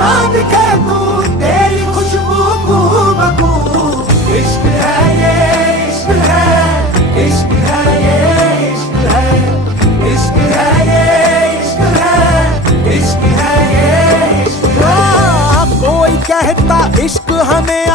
ना दिखे तू, तेरी खुशबू बू, इश्क है ये, इश्क है, इश्क है ये, इश्क है, इश्क है ये, इश्क है, इश्क है ये, इश्क है। कोई कहता इश्क हमें